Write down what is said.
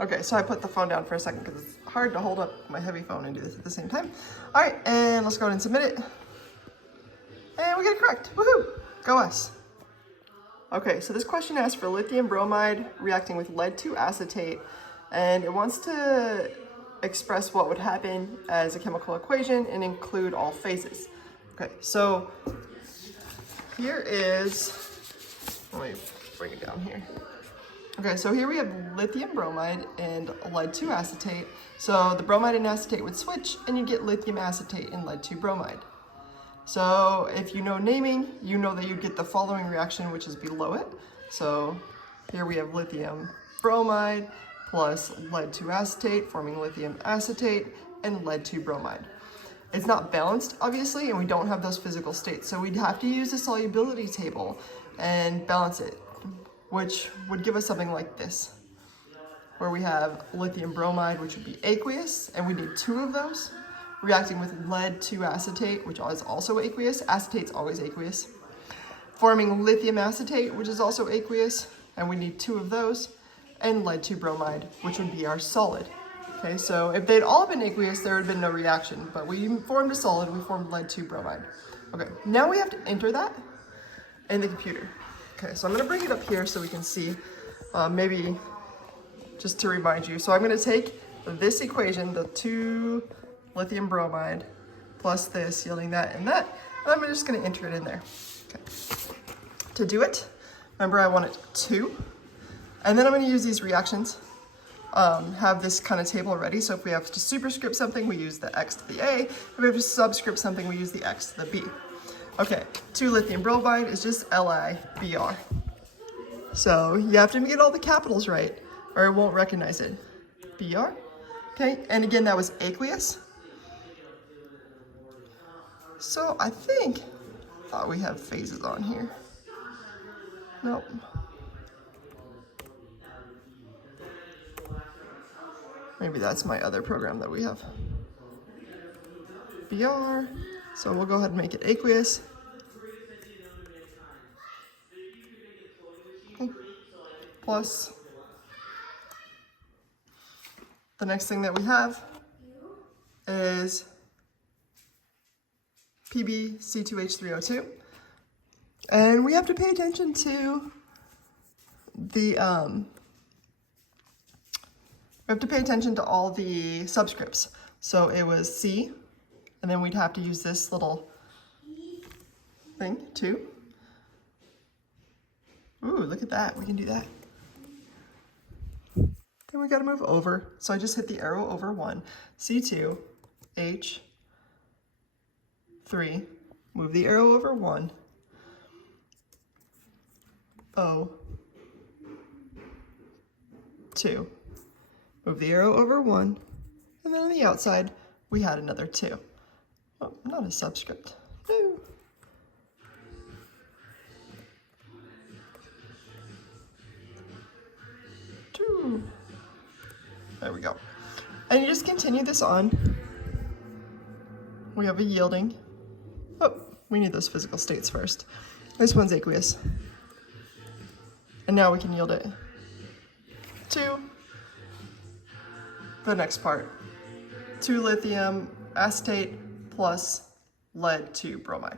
Okay, so I put the phone down for a second because it's hard to hold up my heavy phone and do this at the same time. All right, and let's go ahead and submit it. And we get it correct, woohoo, go us. Okay, so this question asks for lithium bromide reacting with lead-2 acetate, and it wants to express what would happen as a chemical equation and include all phases. Okay, so here is, let me bring it down here. Okay, so here we have lithium bromide and lead-2 acetate. So the bromide and acetate would switch and you get lithium acetate and lead-2 bromide. So if you know naming, you know that you'd get the following reaction, which is below it. So here we have lithium bromide plus lead-2 acetate forming lithium acetate and lead-2 bromide. It's not balanced, obviously, and we don't have those physical states. So we'd have to use a solubility table and balance it, which would give us something like this, where we have lithium bromide, which would be aqueous, and we need 2 of those, reacting with lead-2 acetate, which is also aqueous. Acetate's always aqueous. Forming lithium acetate, which is also aqueous, and we need 2 of those, and lead-2 bromide, which would be our solid. Okay, so if they'd all been aqueous, there would have been no reaction, but we formed a solid, we formed lead-2 bromide. Okay, now we have to enter that in the computer. Okay, so I'm gonna bring it up here so we can see, maybe just to remind you. So I'm gonna take this equation, the 2 lithium bromide plus this, yielding that and that, and I'm just gonna enter it in there. Okay. To do it, remember I want it 2, and then I'm gonna use these reactions, have this kind of table ready. So if we have to superscript something, we use the X to the A. If we have to subscript something, we use the X to the B. Okay, 2 lithium bromide is just LiBr. So you have to get all the capitals right or it won't recognize it. Br, okay, and again, that was aqueous. So I thought we have phases on here. Nope. Maybe that's my other program that we have. Br, so we'll go ahead and make it aqueous. Okay. Plus, the next thing that we have is PbC2H3O2. And we have to pay attention to the, we have to pay attention to all the subscripts. So it was C, and then we'd have to use this little thing, 2. Ooh, look at that, we can do that. Then we gotta move over. So I just hit the arrow over 1, C2, H, 3, move the arrow over 1, O, 2, move the arrow over 1, and then on the outside, we had another 2. Oh, not a subscript, no. There we go. And you just continue this on. We have a yielding. Oh, we need those physical states first. This one's aqueous. And now we can yield it to the next part. 2 lithium acetate plus lead-2 bromide.